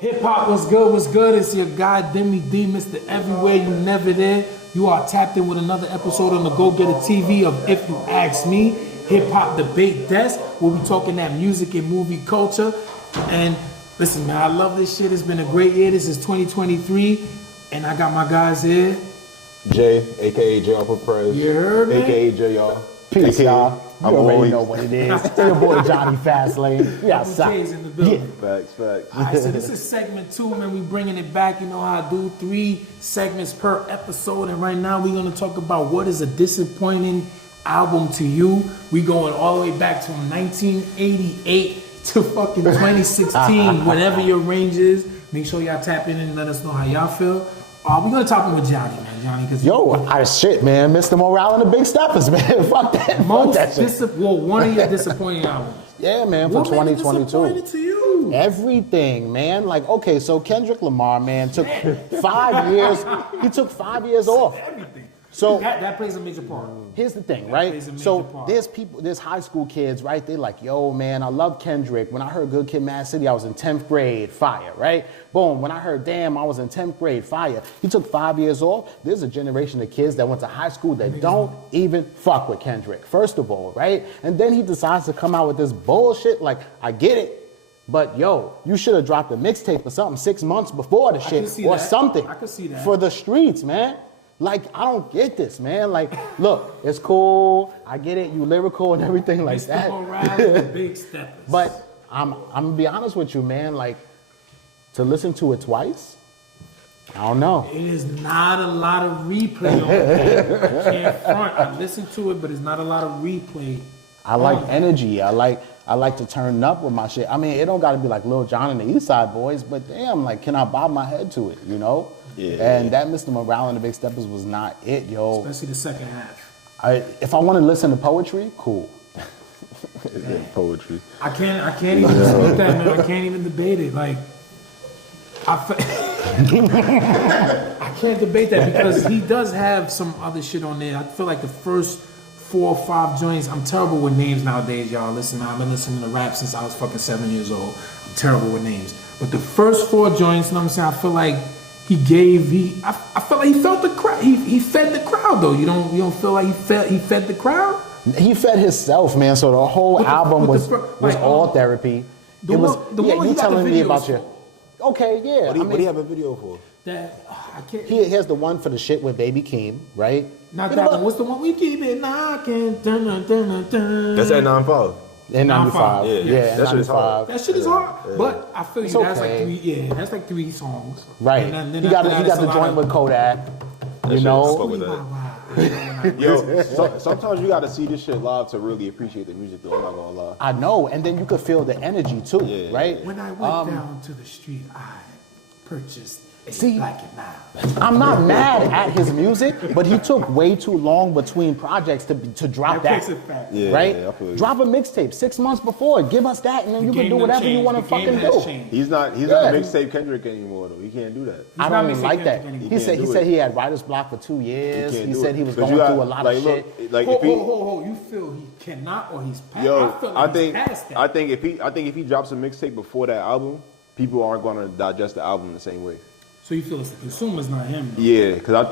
Hip hop, what's good? What's good? It's your guy Deme D, Mr. Everywhere You Never There. You are tapped in with another episode on the Go Get It TV of If You Ask Me, Hip Hop Debate Desk. We'll be talking that music and movie culture. And listen, man, I love this shit. It's been a great year. This is 2023, and I got my guys here. Jay, aka J Upper Prez. You heard me? AKA J y'all. Peace, y'all. You already know what it is. It's your boy Johnny Fastlane. We outside. Jay's in the building. Facts. All right, so this is segment 2, man. We bringing it back. You know how I do 3 segments per episode, and right now we're gonna talk about what is a disappointing album to you. We going all the way back to 1988 to fucking 2016, whatever your range is. Make sure y'all tap in and let us know how y'all feel. We're gonna talk with Johnny, man. Johnny, because shit, man. Mr. Morale and the Big Steppers, man. Fuck that. One of your disappointing albums. Yeah, man, for what 2022. Disappointed to you? Everything, man. Like, okay, so Kendrick Lamar, man, took 5 years. He took 5 years off. Everything. So that plays a major part. Here's the thing, right? So there's high school kids, right? They like, yo, man, I love Kendrick. When I heard Good Kid, Mad City, I was in 10th grade, fire, right? Boom. When I heard Damn, I was in 10th grade, fire. He took 5 years off. There's a generation of kids that went to high school that don't even fuck with Kendrick, first of all, right? And then he decides to come out with this bullshit. Like, I get it, but yo, you should have dropped a mixtape or something 6 months before the shit or something. I could see that. For the streets, man. Like, I don't get this, man. Like, look, it's cool. I get it. You lyrical and everything like that. Mr. Morale and the Big Steppers. But I'm gonna be honest with you, man. Like, to listen to it twice, I don't know. It is not a lot of replay on it. I can't front. I listened to it, but it's not a lot of replay. I like energy. I like to turn up with my shit. I mean, it don't gotta be like Lil Jon and the East Side Boys, but damn, like, can I bob my head to it, you know? Yeah. And that Mr. Morale and the Big Steppers was not it, yo. Especially the second half. If I want to listen to poetry, cool. Poetry. I can't even dispute that, man. I can't even debate it. Like, I can't debate that because he does have some other shit on there. I feel like the first 4 or 5 joints. I'm terrible with names nowadays, y'all. Listen, I've been listening to rap since I was fucking 7 years old. I'm terrible with names. But the first 4 joints, you know what I'm saying? I feel like I felt like he felt the crowd. He fed the crowd though. You don't feel like he fed the crowd? He fed himself, man. So the whole album was all therapy. You telling me about your. Okay, yeah. What do you have a video for? I can't. Here's the one for the shit with Baby Keem, right? Not that one. What's the one we keep it knocking? Dun, dun, dun, dun, dun. That's at 9-5. In 95. Yeah, that shit is hard. That shit is hard. Yeah. But I feel that's like 3 songs. Right. And then he got the joint with Kodak. You know? Yo, sometimes you gotta see this shit live to really appreciate the music though, I'm not gonna lie. I know, and then you could feel the energy too, right? When I went down to the street, I purchased a Black and Mild. I'm not mad at his music, but he took way too long between projects to drop that. Right? Yeah, drop a mixtape 6 months before. Give us that, and then you can do whatever you want to fucking do. He's not mixtape Kendrick anymore though. He can't do that. I don't even like that. He said he had writer's block for 2 years. He said he was going through a lot of shit. Like you feel he cannot or he's past? Yo, I think if he drops a mixtape before that album, people aren't gonna digest the album the same way. So you feel it's the consumer's not him? Though. Yeah, because I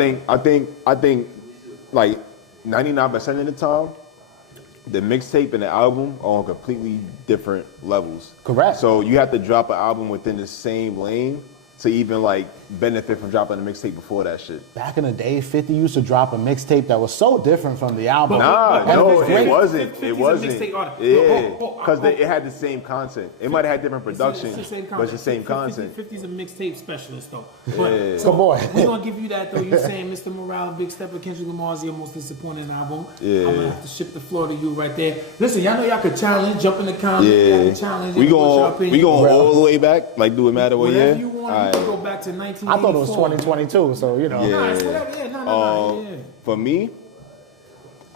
think like 99% of the time, the mixtape and the album are on completely different levels. Correct. So you have to drop an album within the same lane to even like benefit from dropping a mixtape before that shit. Back in the day, 50 used to drop a mixtape that was so different from the album. It wasn't. Yeah, because it had the same content. It might have had different production, but it's the same content. 50's a mixtape specialist though. But, so boy, we're gonna give you that though. You're saying Mr. Morale, Big Stepper, Kendrick Lamar is your most disappointing album. Yeah. I'm gonna have to ship the floor to you right there. Listen, y'all know y'all could challenge, jump in the comments, y'all can challenge. We going all the way back, like do it matter what year? Whatever you want. Go back to 1984. I thought it was 2022, so you know. Yeah. For me,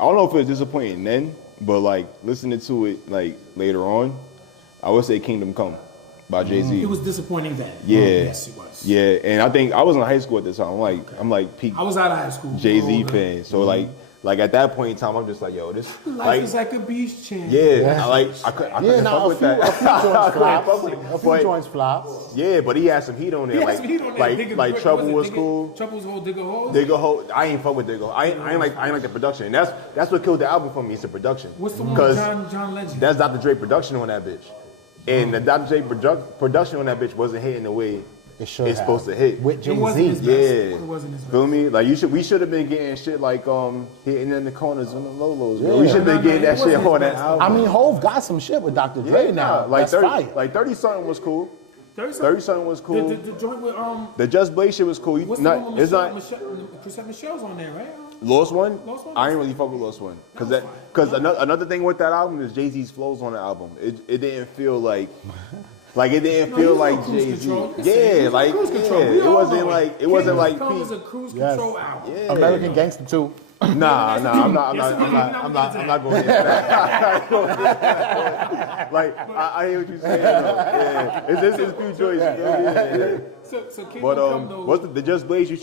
I don't know if it was disappointing then, but like listening to it like later on, I would say Kingdom Come by Jay-Z. It was disappointing then. Yeah. Yes, it was. Yeah, and I think I was in high school at the time. I'm like peak. I was out of high school. Jay-Z fan. So like Like at that point in time, I'm just like, yo, this Life is like a beach chair. Yeah, I couldn't fuck with that. A few joints flopped. Yeah, but he had some heat on there. Like Trouble was cool. Trouble's whole Digger Hole. Digger Hole. I ain't fuck with Digger Hole. I ain't like the production. And that's what killed the album for me. It's the production. What's the one with John Legend? That's Dr. Dre production on that bitch. And the Dr. Dre production on that bitch wasn't hitting the way it's supposed to hit. With Jay-Z. It wasn't his best. Feel me? Like we should have been getting shit like hitting in the corners and the lolos. Yeah. We should have been getting that shit on that album. I mean, Hov got some shit with Dr. Dre now. Like 30 something was cool. 30 something was cool. The joint with the Just Blaze shit was cool. What's the one with Michelle's on there, right? Lost One? I ain't really fuck with Lost One. Cause another thing with that album is Jay-Z's flows on the album. It didn't feel like it didn't feel like Jay-Z. Yeah, like it wasn't like Come was a cruise control album. Yeah. American Gangster 2. Nah, I'm not going to that. Like I hear what you're saying. Yeah, it's a few choices. Yeah. So Kingdom But Come though. what's the Just Blaze you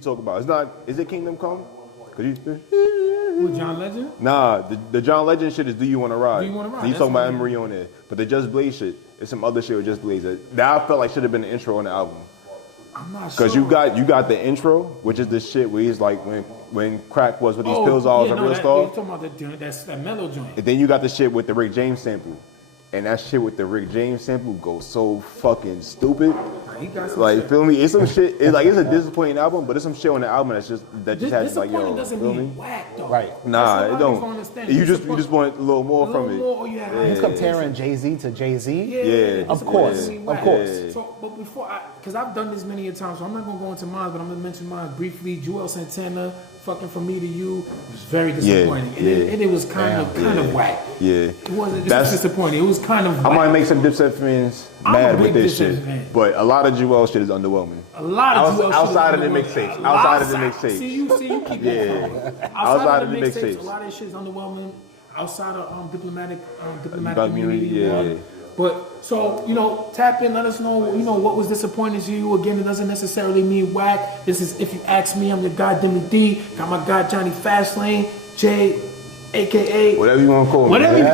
talk about? It's not. Is it Kingdom Come? With John Legend? Nah, the John Legend shit is Do You Wanna Ride? Do You Wanna Ride? So you talking about Emery on there, but the Just Blaze shit is some other shit with Just Blaze that I felt like should have been the intro on the album. I'm not sure. Cause you got the intro, which is the shit where he's like when crack was with these pills all a real star. You're talking about that mellow joint. And then you got the shit with the Rick James sample. And that shit with the Rick James sample goes so fucking stupid. He got some Like, shit. feel me? It's some shit. It's a disappointing album, but there's some shit on the album that just has like, yo, Disappointing doesn't feel me? mean whack though. Right. Nah, it don't. You just want a little more from it. You comparing Jay-Z to Jay-Z? Yeah. Of course. Yeah. Of course. So, but before because I've done this many a times, so I'm not gonna go into mine, but I'm gonna mention mine briefly. Joel Santana, Fucking From Me to You, was very disappointing. And it was kind of whack. Yeah. It wasn't disappointing. It was kind of whack. I might make some Dipset fans mad with this shit, but a lot of Joel shit is underwhelming. A lot of Joel outside of the mixtapes. Outside of the mixtapes. See, you keep going. Outside of the mixtapes, a lot of this shit is underwhelming. Outside of diplomatic immunity. Yeah. But so tap in, let us know what was disappointing to you. Again, it doesn't necessarily mean whack. This is, if you ask me, I'm your guy Deme D. Got my guy Johnny Fastlane, Jay, aka whatever you want to call me. Whatever you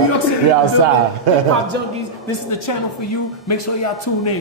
New York City. We outside. Hip Hop Junkies. This is the channel for you. Make sure y'all tune in.